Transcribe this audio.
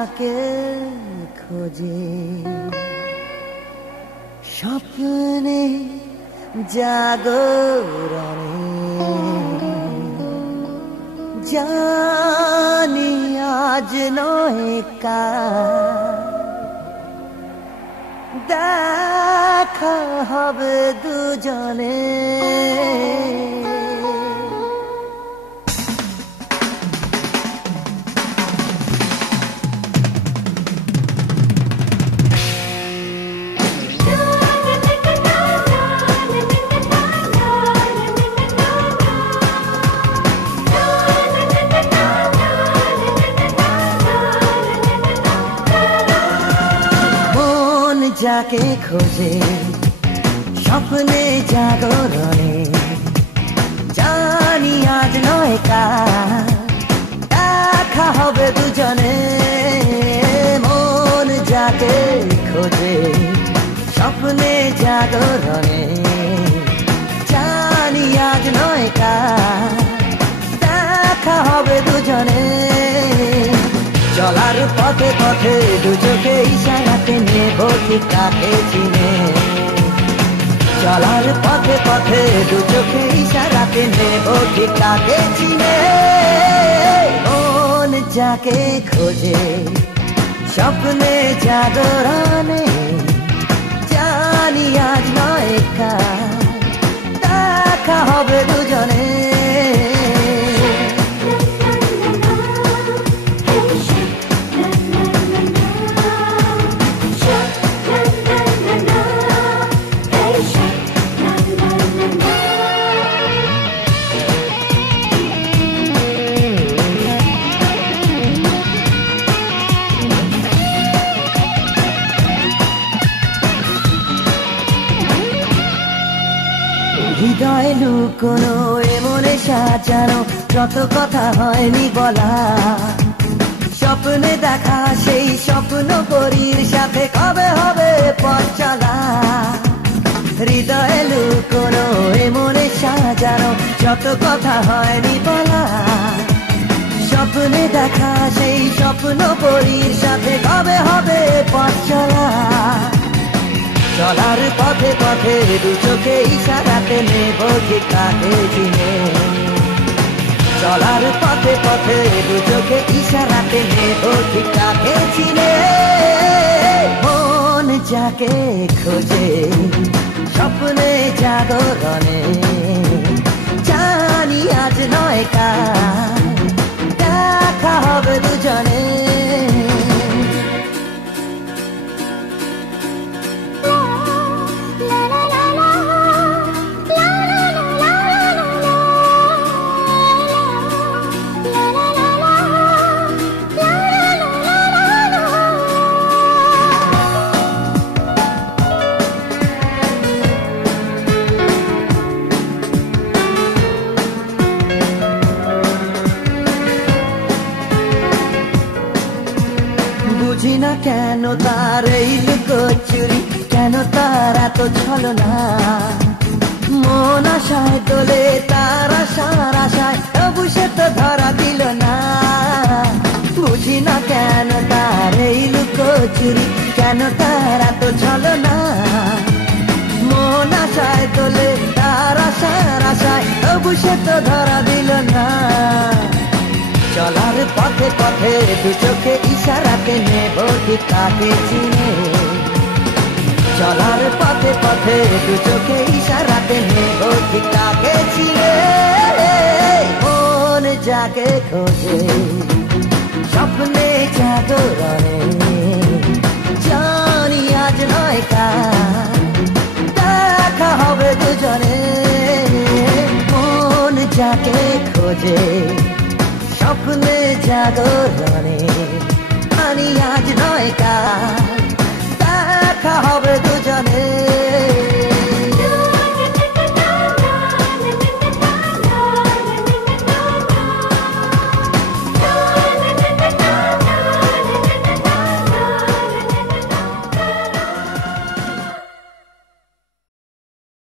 যাকে খোঁজে স্বপ্নে জাগরণে জানি আজ নয় কাল দেখা হবে দুজনে যাকে খোঁজে স্বপ্নে জাগরণে জানি আজ নয় কাল দেখা হবে দুজনে মন যাকে খোঁজে স্বপ্নে জাগরণে জানি আজ নয় কাল দেখা হবে দুজনে চলার পথে পথে দুচোখে ইশারাতে নেব ঠিক কাকে চিনে চলার পথে পথে দুচোখে ইশারাতে নেব ঠিক কাকে চিনে মন যাকে খোঁজে স্বপ্নে জাগরণে জানি আজ নয় কাল দেখা হবে দুজনে হৃদয় লুকোনো এমনে সাজানো যত কথা হয়নি বলা স্বপ্নে দেখা সেই স্বপ্ন পরীর সাথে কবে হবে পথ চলা হৃদয় লুকোনো এমনে সাজানো যত কথা হয়নি বলা স্বপ্নে দেখা সেই স্বপ্ন পরীর সাথে কবে হবে পথ চলা চলার পথে পথে দু চোখে ইশারাতে নেব ঠিক কাকে চিনে চলার পথে পথে দু চোখে ইশারাতে নেব ঠিক কাকে চিনে মন যাকে খোঁজে স্বপ্নে জাগরণে জানি আজ নয় কাল দেখা হবে দুজনে বুঝি না কেন তার এই লুকোচুরি কেন তার এত ছলনা মন আশায় তোলে তার আশার আশায় তবু সে তো ধরা দিল না বুঝি না কেন তার এই লুকোচুরি কেন তার এত ছলনা মন আশায় তোলে তার আশার আশায় তবু সে তো ধরা দিল না চলার পথে পথে দু চোখে ইশারাতে নেব ঠিক কাকে চিনে চলার পথে পথে দু চোখে ইশারাতে নেব ঠিক কাকে চিনে মন যাকে খোঁজে স্বপ্নে জাগরণে জানি আজ নয় কাল দেখা হবে দুজনে মন যাকে খোঁজে স্বপ্নে জাগরণে জানি আজ নয় কাল